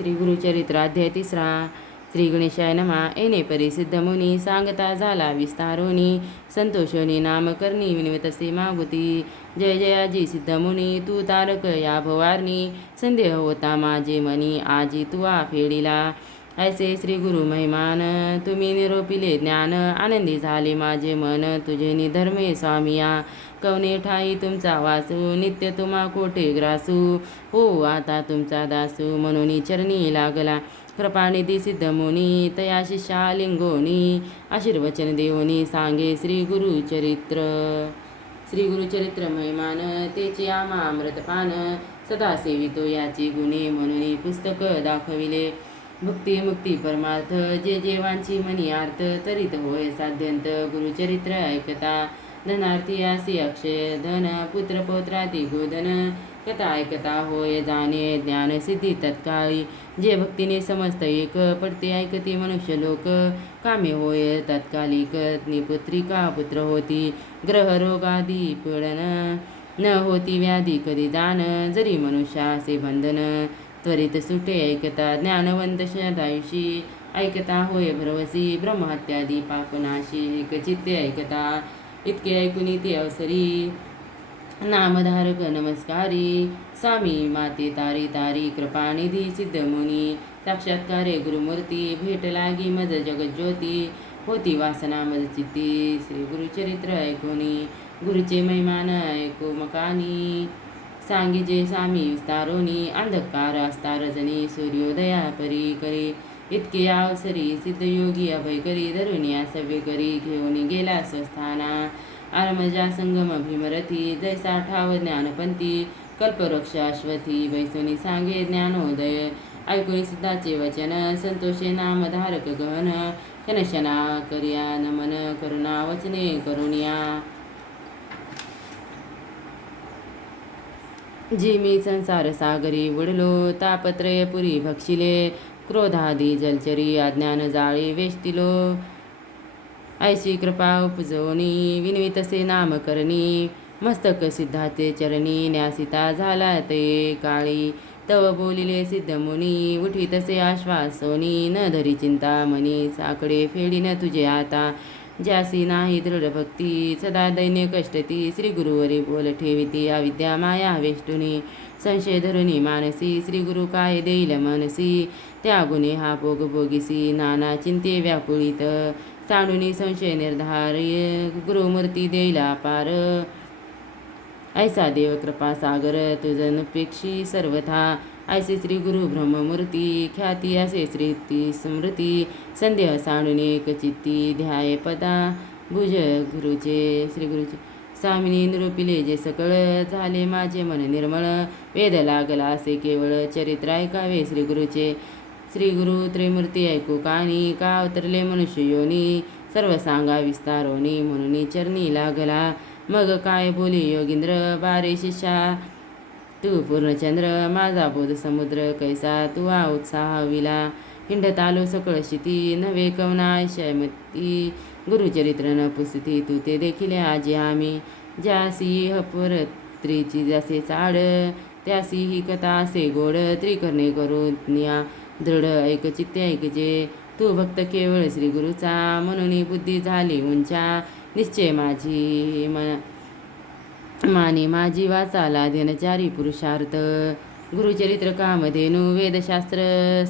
श्री गुरुचरित्र अध्याय 3. श्री गणेशाय नमा. येणे परी सिद्धमुनी सांगता झाला विस्तारोनी. संतोषोनी नाम करणी विनवतसे मागुती. जय जयाजी सिद्धमुनी तू तारक या भवारणी. संदेह होता माझे मनी आजी तुवा फेडिला. ऐसे श्री गुरु महिमान तुम्ही निरोपिले ज्ञान. आनंदी झाले माझे मन तुझे निधर्मे स्वामिया. कवने ठाई तुमचा वासू नित्य तुम्हा कोठे ग्रासू. हो आता तुमचा दासू म्हणून चरणी लागला. कृपानिधी सिद्धमुनी तया शिष्या लिंगोनी. आशीर्वचन देवनी सांगे श्री गुरुचरित्र. श्री गुरुचरित्र महिमान तेची आम्हा अमृतपान. सदा सेवितो याची गुणे म्हणून पुस्तक दाखविले. भक्ती मुक्ती परमार्थ जे जेवांची मनी अर्थ. तरीत होय साध्यंत गुरुचरित्र ऐकता. धनार्थी आसी अक्षय धन पुत्र पौत्राती गोधन. कथा ऐकता होय जाणे ज्ञान सिद्धी तत्काळी. जे भक्तीने समस्त एक पडते ऐकती मनुष्य लोक. कामे होय तत्कालिक निपुत्रिका पुत्र होती. ग्रह रोगादी पीडन न होती व्याधी कधी जाण. जरी मनुष्यासे बंधन त्वरित सुटे ऐकता. ज्ञानवंत शतायुषी ऐकता होय भरवसी. ब्रह्महत्यादी पापनाशी एकचित्ते ऐकता. इतके ऐकून ते अवसरी नामधारक नमस्कारी. स्वामी माते तारी तारी कृपानिधी सिद्धमुनी. साक्षात्कारे गुरुमूर्ती भेट लागी मज जगज्योती. होती वासना मज चित्ती श्री गुरुचरित्र ऐकोनी. गुरुचे महिमान ऐको मकानी. सांगिजे स्वामी विस्तारोनी. अंधकार असता रजनी सूर्योदया परी करी. इतके अवसरी सिद्धयोगी अभय करी. धरुनिया सव्य करी घेऊन गेला स्वस्थाना. आरमजा संगम भीमरथी जैसा ठाव ज्ञानपंथी. कल्पवृक्ष अश्वथी बैसोनी सांगे ज्ञानोदय. ऐकून सिद्धाचे वचन संतोषे नामधारक गहन. कनशना करिया नमन करुणा वचने करुणिया. जी मी संसार सागरी बुडलो. तापत्रय पुरी भक्षिले. क्रोधादी जलचरी अज्ञान जाळे वेष्टिलो. ऐशी कृपा उपजवनी विनवितसे नाम करणी. मस्तक सिद्धाचे चरणी न्यासिता झाला ते काळी. तव बोलिले सिद्धमुनी उठितसे आश्वासोनी. न धरी चिंता मनी साकडे फेडीन तुझे आता. ज्यासी नाही दृढ भक्ती सदा दैन्य कष्टती. श्री गुरुवरी बोल ठेविती अविद्या माया वेष्टुनी. संशय धरुनी मानसी श्री गुरु काय देईल मनसी. त्या गुणे हा भोग भोगिसी नाना चिंते व्याकुळित. सांडुनी संशय निर्धार्य गुरुमूर्ती देईला पार. ऐसा देव कृपा सागर तुझनपेक्षी सर्वथा. ऐसे श्री गुरु ब्रह्ममूर्ती ख्याती असे श्रीती स्मृती. संदेह सांडुनी एकचित्ती ध्याय पदा भुज गुरुचे. श्री गुरुचे स्वामिनी निरूपिले जे सकळ. झाले माझे मन निर्मळ. वेद लागला असे केवळ चरित्र ऐकावे श्री गुरुचे. श्री गुरु त्रिमूर्ती ऐकू कानी. का अवतरले मनुष्य योनी. सर्व सांगा विस्तारोनी म्हणून चरणी लागला. मग काय बोली योगींद्र बारे शिष्या तू पूर्णचंद्र. माझा बोध समुद्र कैसा तुवा उत्साह विला. हिंडत आलो सकळ शिती नवे कवना शयमती. गुरुचरित्र न पुसती तू ते देखील आजी आम्ही. ज्यासी हपरत्रीची जसे चाड त्यासी ही कथा असे गोड. त्रिकरणे करुनिया दृढ ऐकचित्ते ऐकजे. तू भक्त केवळ श्री गुरुचा म्हणून बुद्धी झाली उंचा. निश्चय माझी माने माझी वाचाला दिनचारी पुरुषार्थ. गुरुचरित्र कामधेनू वेदशास्त्र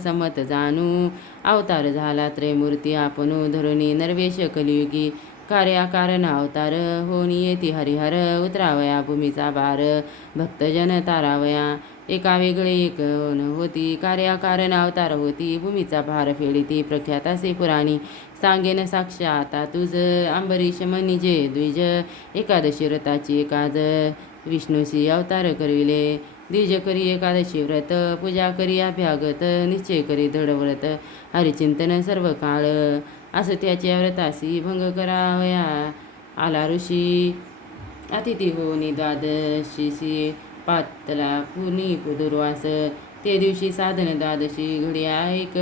समत जाणू. अवतार झाला त्रयमूर्ती आपणू धरुणी नरवेश कलियुगी. कार्याकारण अवतार होनी येती हरिहर. उतरावया भूमीचा भार भक्तजन तारावया. एका वेगळे एक होती कार्याकारण अवतार होती. भूमीचा भार फेडिती प्रख्यात असे पुराणी. सांगेन साक्षाता तुझ अंबरीश मनिजे द्विज. एकादशी व्रताची एकाज विष्णूशी अवतार करविले. द्विज करी एकादशी व्रत पूजा करी अभ्यागत. निश्चय करी दृढव्रत हरिचिंतन सर्व काळ. असं त्याच्या व्रतासी भंग करावया आला ऋषी. अतिथी होनी द्वादशीसी पातला पुनी दुर्वास. ते दिवशी साधन द्वादशी घड्या एक.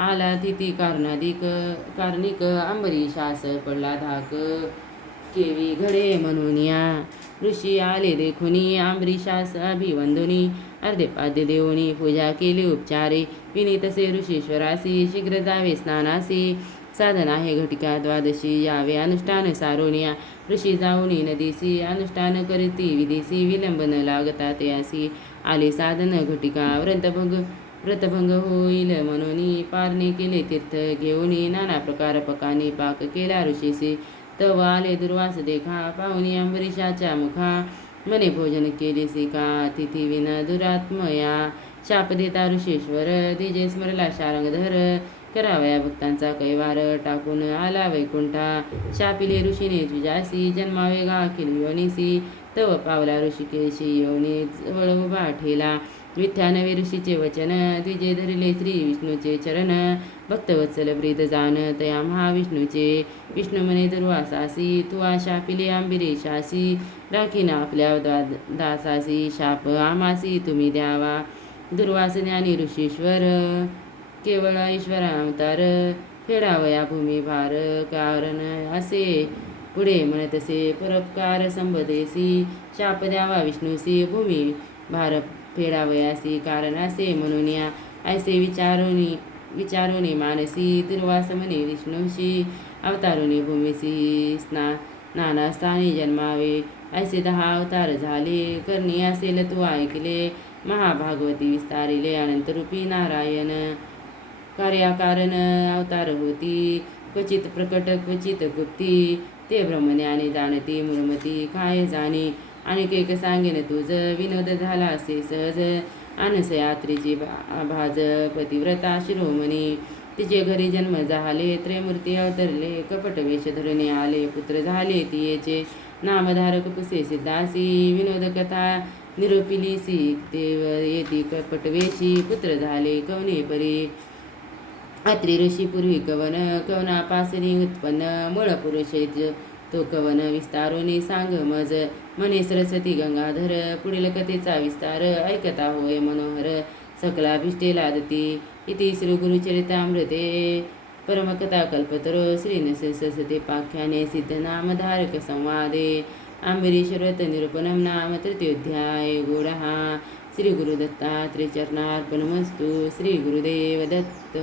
आला तिथी कार्णिक अंबरीशास पडला धाक. केवी घडे म्हणून या ऋषी आले देखुनी. अंबरीशास अभिवंदुनी अर्धेपाद्य देऊनी पूजा केली उपचारे, विनीतसे ऋषीश्वरासी शीघ्र जावे स्नानासी, साधन आहे घटिका द्वादशी, यावे अनुष्ठान सारोनिया, ऋषी जाऊनी नदीसी, अनुष्ठान करीती विधीसी, विलंब न लागता तयासी, आले साधन घटिका व्रतभंग होईल म्हणून, पारणे केले तीर्थ घेऊनी, नाना प्रकार पकानी पाक केला ऋषीसी, तव आले दुर्वास देखा, पाहुनी अंबरीशाच्या मुखा, मने भोजन केलेसी का, तिथी विना दुरात्मया, शाप देता ऋषीश्वर, दिजे स्मरला शारंगधर, करावया भक्तांचा कैवार, टाकून आला वैकुंठा, शापिले ऋषीने तुझ्यासी, जन्मावे गा अखिल योनीसी, तव पावला ऋषिकेशी योनी जवळ उभा ठेला, विठ्यानवे ऋषीचे वचन, द्विजे धरिले श्री विष्णूचे चरण, भक्तवत्सल ब्रीद जाण तया महाविष्णूचे, विष्णू म्हणे दुर्वासासी, तू आशा पिले अंबिरीशासी, राखीना आपल्या दासासी, शाप आमासी तुम्ही द्यावा, दुर्वास ज्ञानी ऋषीश्वर, केवळ ईश्वर अवतार, फेडावया भूमिभार, कारण असे पुढे म्हणतसे, परोपकार संबदेसी, शाप द्यावा विष्णूसी, भूमी भार फेडावयासी, कारण असे म्हणून या, ऐसे विचारोनी मानसी, दुर्वास म्हणे विष्णूशी, अवतारोनी भूमीसी, नाना स्थानी जन्मावे, ऐसे 10 अवतार झाले, करणी असेल तू ऐकले, महाभागवती विस्तारिले, अनंतरूपी नारायण, कार्याकारण अवतार होती, क्वचित प्रकट क्वचित गुप्ती, ते ब्रह्मज्ञानी जाणती मूर्मती, काय जाणी अनेक सांगेन तुझ, विनोद झाला असे सहज, अनसयात्रीची भाज, पतिव्रता शिरोमणी, तिचे घरी जन्म झाले, त्रयमूर्ती अवतरले, कपट वेश धरणे आले, पुत्र झाले तियेचे, नामधारक पुसे सिद्धासी, विनोद कथा निरूपिलीसी, देव येती कपटवेशी, पुत्र झाले कवने परी, अत्रि ऋषी पूर्वी कवन, कवनापासनी उत्पन्न, मूळ पुरुष तो कवन, विस्तारोनी सांग मज, म्हणे सरस्वती गंगाधर, पुढील कथेचा विस्तार ऐकता होय मनोहर, सकलाभिष्टे लादती, इति श्री गुरुचरितामृते परमकथा कल्पतरो, श्री नसते पाख्याने सिद्धनामधारक संवादे, अंबरीशव्रत निरूपणम नाम तृतीयोध्याय, गूढः श्री गुरुदत्तात्रेय चरणार्पणमस्तु, श्री गुरुदेव दत्त.